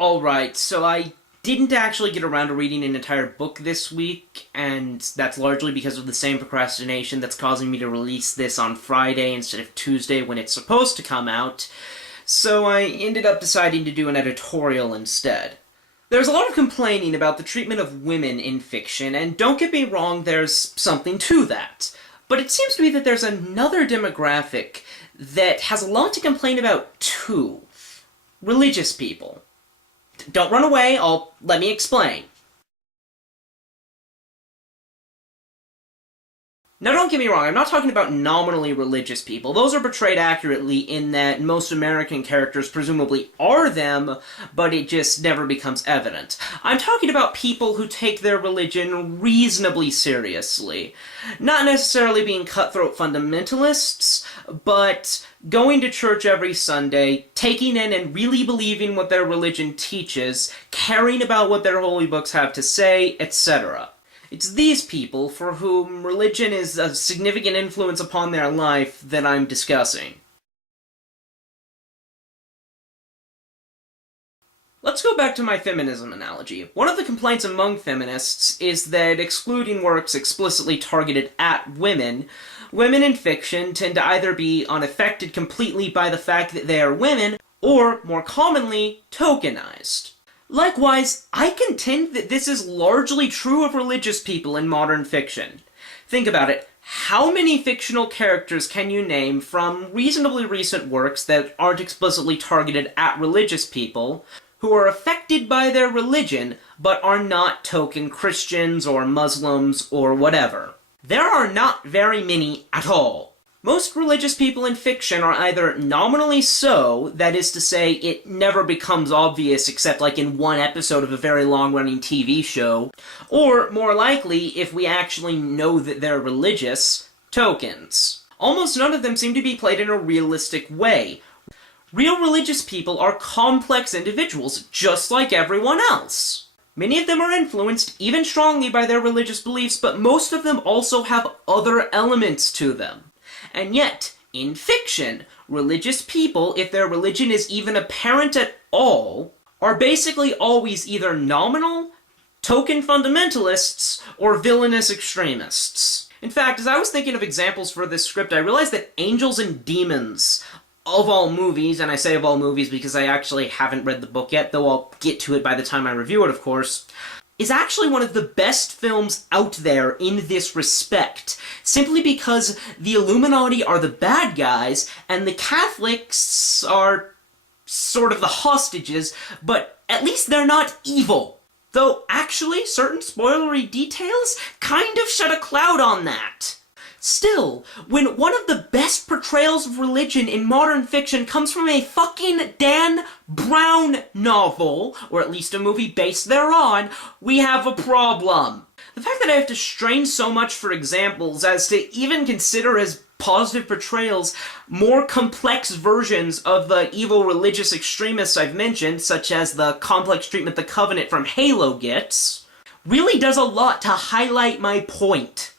Alright, so I didn't actually get around to reading an entire book this week, and that's largely because of the same procrastination that's causing me to release this on Friday instead of Tuesday when it's supposed to come out, so I ended up deciding to do an editorial instead. There's a lot of complaining about the treatment of women in fiction, and don't get me wrong, there's something to that. But it seems to me that there's another demographic that has a lot to complain about too. Religious people. Don't run away, let me explain. Now don't get me wrong, I'm not talking about nominally religious people. Those are portrayed accurately in that most American characters presumably are them, but it just never becomes evident. I'm talking about people who take their religion reasonably seriously. Not necessarily being cutthroat fundamentalists, but going to church every Sunday, taking in and really believing what their religion teaches, caring about what their holy books have to say, etc. It's these people for whom religion is a significant influence upon their life that I'm discussing. Let's go back to my feminism analogy. One of the complaints among feminists is that excluding works explicitly targeted at women, women in fiction tend to either be unaffected completely by the fact that they are women, or, more commonly, tokenized. Likewise, I contend that this is largely true of religious people in modern fiction. Think about it. How many fictional characters can you name from reasonably recent works that aren't explicitly targeted at religious people, who are affected by their religion, but are not token Christians or Muslims or whatever? There are not very many at all. Most religious people in fiction are either nominally so, that is to say, it never becomes obvious except like in one episode of a very long-running TV show, or, more likely, if we actually know that they're religious, tokens. Almost none of them seem to be played in a realistic way. Real religious people are complex individuals, just like everyone else. Many of them are influenced, even strongly, by their religious beliefs, but most of them also have other elements to them. And yet, in fiction, religious people, if their religion is even apparent at all, are basically always either nominal, token fundamentalists, or villainous extremists. In fact, as I was thinking of examples for this script, I realized that Angels and Demons, of all movies, and I say of all movies because I actually haven't read the book yet, though I'll get to it by the time I review it, of course, is actually one of the best films out there in this respect, simply because the Illuminati are the bad guys, and the Catholics are sort of the hostages, but at least they're not evil. Though, actually, certain spoilery details kind of shed a cloud on that. Still, when one of the best portrayals of religion in modern fiction comes from a fucking Dan Brown novel, or at least a movie based thereon, we have a problem. The fact that I have to strain so much for examples as to even consider as positive portrayals more complex versions of the evil religious extremists I've mentioned, such as the complex treatment the Covenant from Halo gets, really does a lot to highlight my point.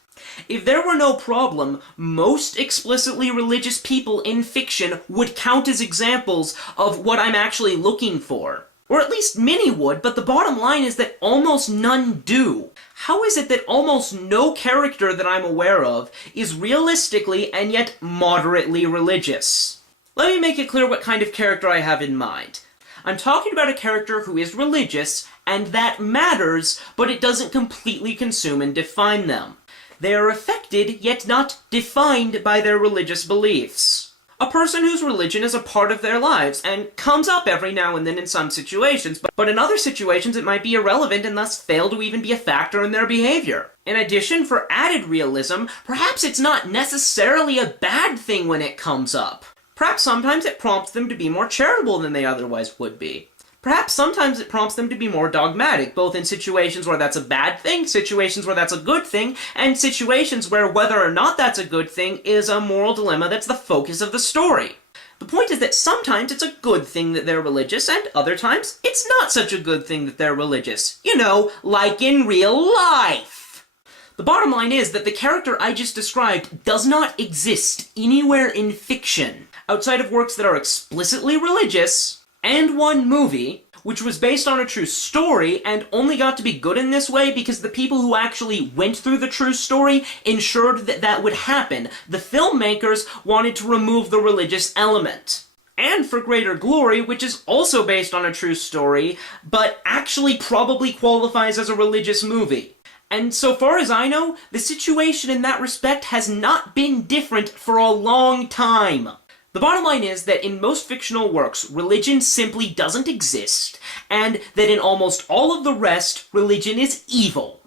If there were no problem, most explicitly religious people in fiction would count as examples of what I'm actually looking for. Or at least many would, but the bottom line is that almost none do. How is it that almost no character that I'm aware of is realistically and yet moderately religious? Let me make it clear what kind of character I have in mind. I'm talking about a character who is religious, and that matters, but it doesn't completely consume and define them. They are affected, yet not defined by their religious beliefs. A person whose religion is a part of their lives, and comes up every now and then in some situations, but in other situations it might be irrelevant and thus fail to even be a factor in their behavior. In addition, for added realism, perhaps it's not necessarily a bad thing when it comes up. Perhaps sometimes it prompts them to be more charitable than they otherwise would be. Perhaps sometimes it prompts them to be more dogmatic, both in situations where that's a bad thing, situations where that's a good thing, and situations where whether or not that's a good thing is a moral dilemma that's the focus of the story. The point is that sometimes it's a good thing that they're religious, and other times it's not such a good thing that they're religious. You know, like in real life. The bottom line is that the character I just described does not exist anywhere in fiction, outside of works that are explicitly religious, and one movie, which was based on a true story and only got to be good in this way because the people who actually went through the true story ensured that that would happen. The filmmakers wanted to remove the religious element. And For Greater Glory, which is also based on a true story, but actually probably qualifies as a religious movie. And so far as I know, the situation in that respect has not been different for a long time. The bottom line is that in most fictional works, religion simply doesn't exist, and that in almost all of the rest, religion is evil.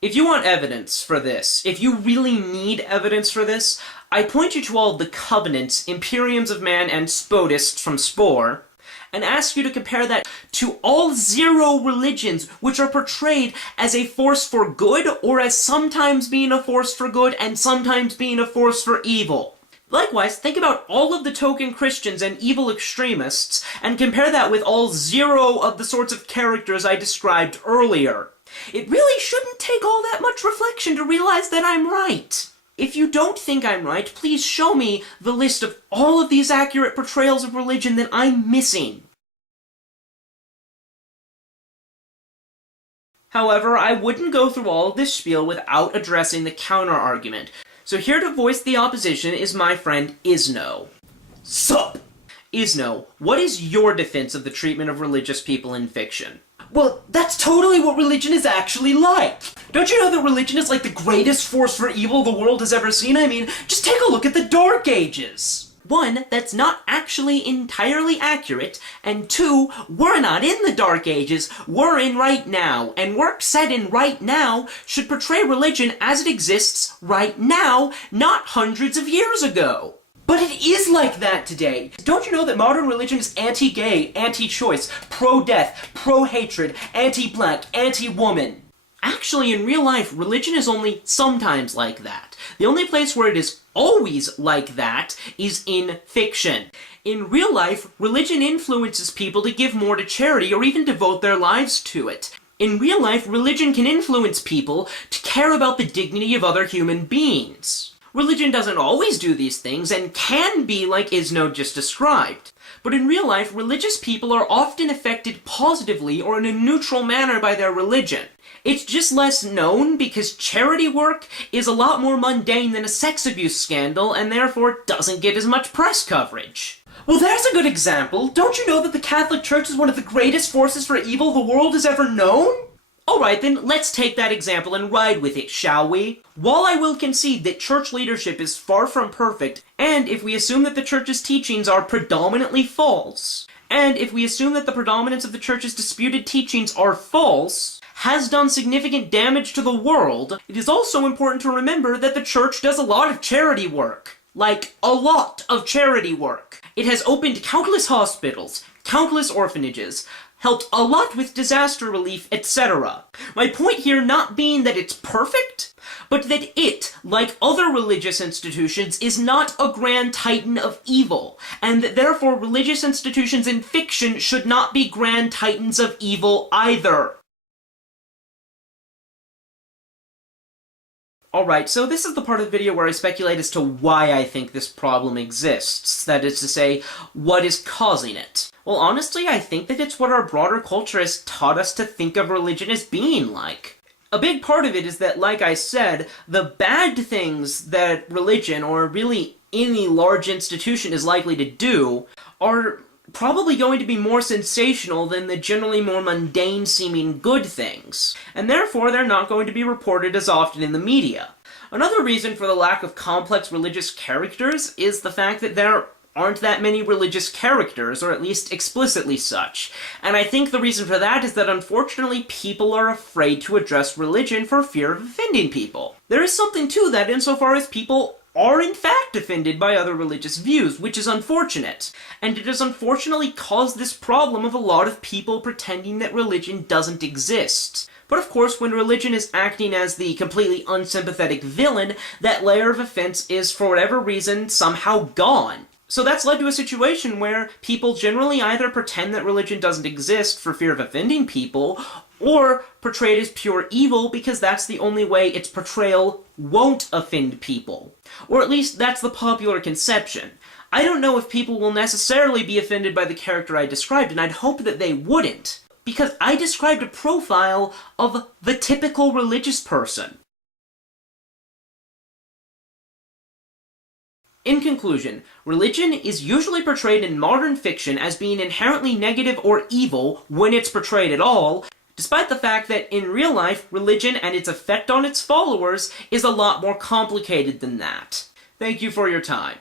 If you want evidence for this, if you really need evidence for this, I point you to all the covenants, Imperiums of Man, and Spodists from Spore, and ask you to compare that to all 0 religions which are portrayed as a force for good or as sometimes being a force for good and sometimes being a force for evil. Likewise, think about all of the token Christians and evil extremists and compare that with all 0 of the sorts of characters I described earlier. It really shouldn't take all that much reflection to realize that I'm right. If you don't think I'm right, please show me the list of all of these accurate portrayals of religion that I'm missing. However, I wouldn't go through all of this spiel without addressing the counter-argument. So here to voice the opposition is my friend Isno. Sup? Isno, what is your defense of the treatment of religious people in fiction? Well, that's totally what religion is actually like. Don't you know that religion is like the greatest force for evil the world has ever seen? I mean, just take a look at the Dark Ages. 1, that's not actually entirely accurate, and 2, we're not in the Dark Ages, we're in right now, and work set in right now should portray religion as it exists right now, not hundreds of years ago. But it is like that today. Don't you know that modern religion is anti-gay, anti-choice, pro-death, pro-hatred, anti-black, anti-woman? Actually, in real life, religion is only sometimes like that. The only place where it is always like that is in fiction. In real life, religion influences people to give more to charity or even devote their lives to it. In real life, religion can influence people to care about the dignity of other human beings. Religion doesn't always do these things and can be like Isno just described. But in real life, religious people are often affected positively or in a neutral manner by their religion. It's just less known because charity work is a lot more mundane than a sex abuse scandal and therefore doesn't get as much press coverage. Well, there's a good example. Don't you know that the Catholic Church is one of the greatest forces for evil the world has ever known? Alright then, let's take that example and ride with it, shall we? While I will concede that church leadership is far from perfect, and if we assume that the church's teachings are predominantly false, and if we assume that the predominance of the church's disputed teachings are false, has done significant damage to the world, it is also important to remember that the church does a lot of charity work. Like, a lot of charity work. It has opened countless hospitals, countless orphanages, helped a lot with disaster relief, etc. My point here not being that it's perfect, but that it, like other religious institutions, is not a grand titan of evil, and that therefore religious institutions in fiction should not be grand titans of evil either. Alright, so this is the part of the video where I speculate as to why I think this problem exists. That is to say, what is causing it. Well, honestly, I think that it's what our broader culture has taught us to think of religion as being like. A big part of it is that, like I said, the bad things that religion, or really any large institution, is likely to do are probably going to be more sensational than the generally more mundane-seeming good things, and therefore they're not going to be reported as often in the media. Another reason for the lack of complex religious characters is the fact that there aren't that many religious characters, or at least explicitly such. And I think the reason for that is that unfortunately people are afraid to address religion for fear of offending people. There is something to that insofar as people are in fact offended by other religious views, which is unfortunate. And it has unfortunately caused this problem of a lot of people pretending that religion doesn't exist. But of course, when religion is acting as the completely unsympathetic villain, that layer of offense is, for whatever reason, somehow gone. So that's led to a situation where people generally either pretend that religion doesn't exist for fear of offending people, or portray it as pure evil because that's the only way its portrayal won't offend people. Or at least that's the popular conception. I don't know if people will necessarily be offended by the character I described, and I'd hope that they wouldn't, because I described a profile of the typical religious person. In conclusion, religion is usually portrayed in modern fiction as being inherently negative or evil when it's portrayed at all, despite the fact that in real life, religion and its effect on its followers is a lot more complicated than that. Thank you for your time.